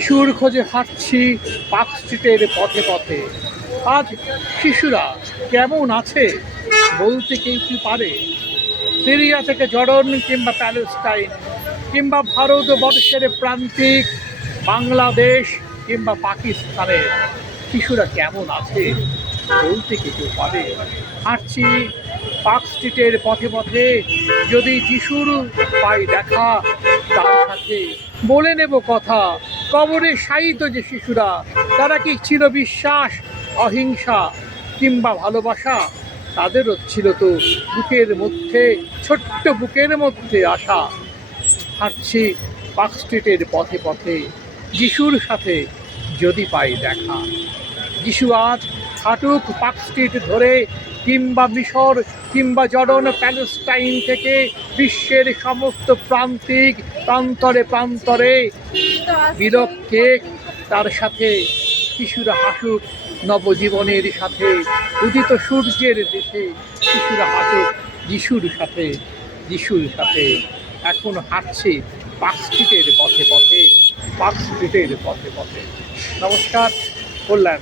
শিশুর খোঁজে হাঁটছি পার্ক স্ট্রিটের পথে পথে। আজ শিশুরা কেমন আছে বলতে কেউ কি পারে? সিরিয়া থেকে জর্ডন কিংবা প্যালেস্টাইন কিংবা ভারতবর্ষের প্রান্তিক বাংলাদেশ কিংবা পাকিস্তানের শিশুরা কেমন আছে বলতে কি কেউ পারে? হাঁটছি পার্ক স্ট্রিটের পথে পথে, যদি যিশুর পাই দেখা, তার সাথে বলে নেব কথা। কবরে শায়িত যে শিশুরা, তারা কি ছিল বিশ্বাস, অহিংসা কিংবা ভালোবাসা? তাদেরও ছিল তো বুকের মধ্যে, ছোট্ট বুকের মধ্যে আশা। হাঁটছি পার্ক স্ট্রিটের পথে পথে, যিশুর সাথে যদি পাই দেখা। যিশু আজ হাঁটুক পার্ক স্ট্রিট ধরে, কিংবা মিশর কিংবা জর্ডন প্যালেস্টাইন থেকে বিশ্বের সমস্ত প্রান্তিক প্রান্তরে প্রান্তরে বিলোপ কেক তার সাথে। শিশুরা হাসুক নবজীবনের সাথে, উদিত সূর্যের দেশে শিশুরা হাসুক যিশুর সাথে, যিশুর সাথে। এখন হাঁটছে পার্ক স্ট্রিটের পথে পথে, পার্ক স্ট্রিটের পথে পথে। নমস্কার, কল্যাণ।